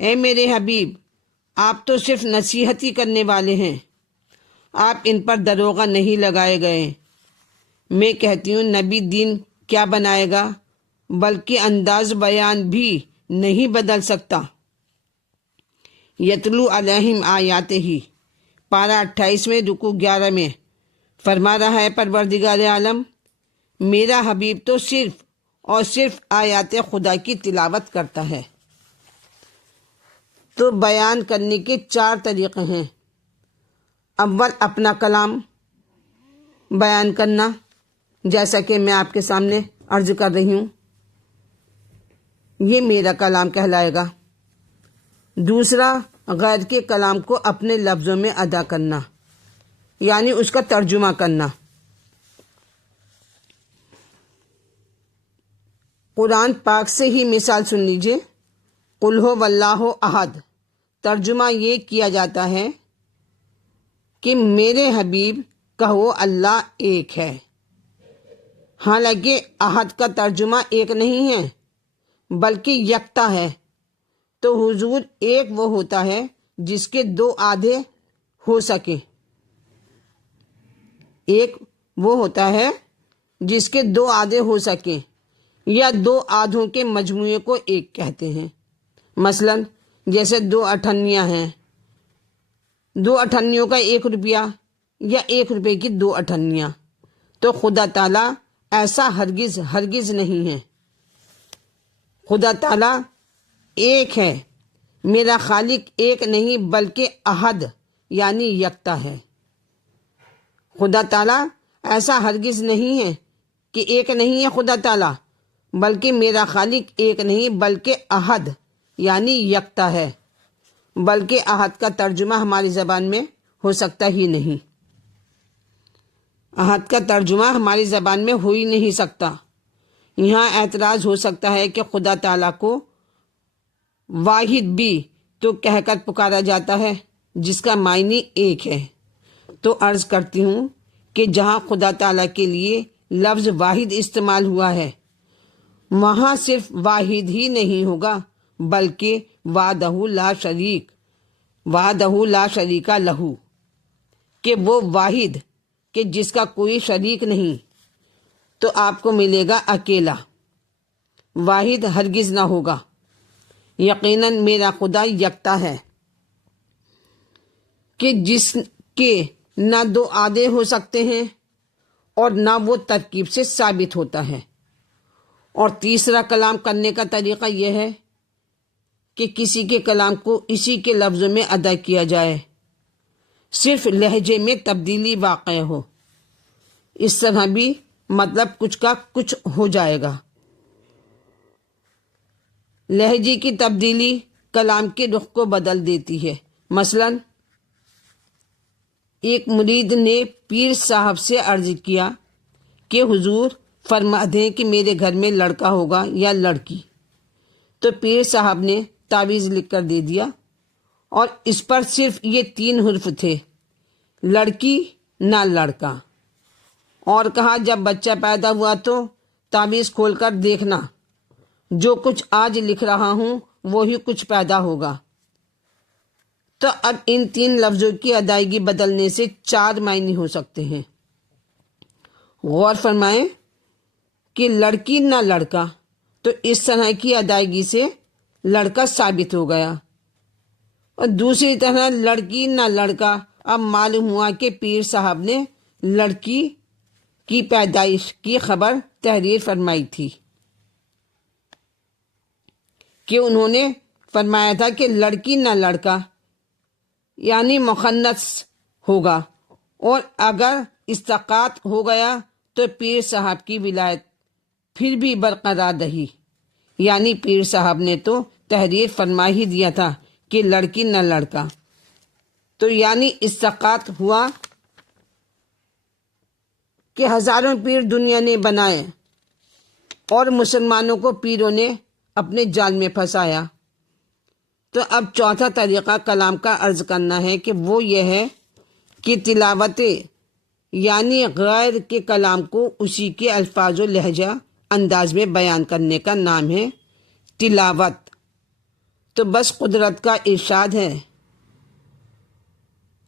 اے میرے حبیب، آپ تو صرف نصیحت ہی کرنے والے ہیں، آپ ان پر دروغہ نہیں لگائے گئے۔ میں کہتی ہوں نبی دین کیا بنائے گا، بلکہ انداز بیان بھی نہیں بدل سکتا۔ یتلو علیہم آیات ہی، پارہ 28 میں رکوع 11 میں فرما رہا ہے پروردگار عالم، میرا حبیب تو صرف اور صرف آیات خدا کی تلاوت کرتا ہے۔ تو بیان کرنے کے 4 طریقے ہیں۔ اول، اپنا کلام بیان کرنا، جیسا کہ میں آپ کے سامنے عرض کر رہی ہوں، یہ میرا کلام کہلائے گا۔ دوسرا، غیر کے کلام کو اپنے لفظوں میں ادا کرنا، یعنی اس کا ترجمہ کرنا۔ قرآن پاک سے ہی مثال سن لیجئے، قل ہو واللہ احد، ترجمہ یہ کیا جاتا ہے کہ میرے حبیب کہو اللہ ایک ہے۔ حالانکہ احد کا ترجمہ ایک نہیں ہے بلکہ یکتا ہے۔ تو حضور ایک وہ ہوتا ہے جس کے 2 آدھے ہو سکیں، ایک وہ ہوتا ہے جس کے 2 آدھے ہو سکیں، یا 2 آدھوں کے مجموعے کو ایک کہتے ہیں۔ مثلا جیسے 2 اٹھنیاں ہیں، 2 اٹھنیوں کا 1 روپیہ یا 1 روپے کی 2 اٹھنیاں۔ تو خدا تعالیٰ ایسا ہرگز نہیں ہے۔ خدا تعالیٰ ایک ہے، میرا خالق ایک نہیں بلکہ احد یعنی یکتا ہے۔ خدا تعالیٰ ایسا ہرگز نہیں ہے کہ ایک نہیں ہے خدا تعالیٰ، بلکہ میرا خالق ایک نہیں بلکہ احد یعنی یکتا ہے۔ بلکہ احد کا ترجمہ ہماری زبان میں ہو سکتا ہی نہیں، احد کا ترجمہ ہماری زبان میں ہو ہی نہیں سکتا۔ یہاں اعتراض ہو سکتا ہے کہ خدا تعالیٰ کو واحد بھی تو کہہ کر پکارا جاتا ہے جس کا معنی ایک ہے۔ تو عرض کرتی ہوں کہ جہاں خدا تعالیٰ کے لیے لفظ واحد استعمال ہوا ہے، وہاں صرف واحد ہی نہیں ہوگا بلکہ وحدہ لا شریک لہ، کہ وہ واحد کہ جس کا کوئی شریک نہیں۔ تو آپ کو ملے گا اکیلا، واحد ہرگز نہ ہوگا۔ یقیناً میرا خدا یکتا ہے کہ جس کے نہ 2 آدھے ہو سکتے ہیں اور نہ وہ ترکیب سے ثابت ہوتا ہے۔ اور تیسرا کلام کرنے کا طریقہ یہ ہے کہ کسی کے کلام کو اسی کے لفظوں میں ادا کیا جائے، صرف لہجے میں تبدیلی واقع ہو، اس طرح بھی مطلب کچھ کا کچھ ہو جائے گا۔ لہجے کی تبدیلی کلام کے رخ کو بدل دیتی ہے۔ مثلا ایک مرید نے پیر صاحب سے عرض کیا کہ حضور فرما دیں کہ میرے گھر میں لڑکا ہوگا یا لڑکی۔ تو پیر صاحب نے تعویذ لکھ کر دے دیا، اور اس پر صرف یہ 3 حرف تھے، لڑکی نہ لڑکا، اور کہا جب بچہ پیدا ہوا تو تعویذ کھول کر دیکھنا، جو کچھ آج لکھ رہا ہوں وہی کچھ پیدا ہوگا۔ تو اب ان 3 لفظوں کی ادائیگی بدلنے سے 4 معنی ہو سکتے ہیں۔ غور فرمائیں کہ لڑکی نہ لڑکا، تو اس طرح کی ادائیگی سے لڑکا ثابت ہو گیا، اور دوسری طرح لڑکی نہ لڑکا، اب معلوم ہوا کہ پیر صاحب نے لڑکی کی پیدائش کی خبر تحریر فرمائی تھی، کہ انہوں نے فرمایا تھا کہ لڑکی نہ لڑکا یعنی مخنث ہوگا، اور اگر استقاط ہو گیا تو پیر صاحب کی ولایت پھر بھی برقرار رہی، یعنی پیر صاحب نے تو تحریر فرما ہی دیا تھا کہ لڑکی نہ لڑکا۔ تو یعنی استقاط ہوا کہ ہزاروں پیر دنیا نے بنائے اور مسلمانوں کو پیروں نے اپنے جال میں پھنسایا۔ تو اب چوتھا طریقہ کلام کا عرض کرنا ہے کہ وہ یہ ہے کہ تلاوت یعنی غیر کے کلام کو اسی کے الفاظ و لہجہ انداز میں بیان کرنے کا نام ہے تلاوت۔ تو بس قدرت کا ارشاد ہے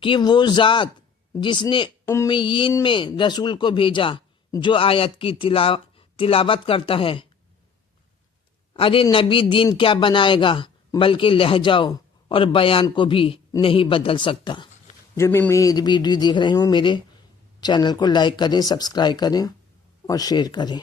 کہ وہ ذات جس نے امیین میں رسول کو بھیجا جو آیت کی تلاوت کرتا ہے، ارے نبی دین کیا بنائے گا بلکہ لہجہ اور بیان کو بھی نہیں بدل سکتا۔ جو بھی میری ویڈیو دیکھ رہے ہوں میرے چینل کو لائک کریں، سبسکرائب کریں اور شیئر کریں۔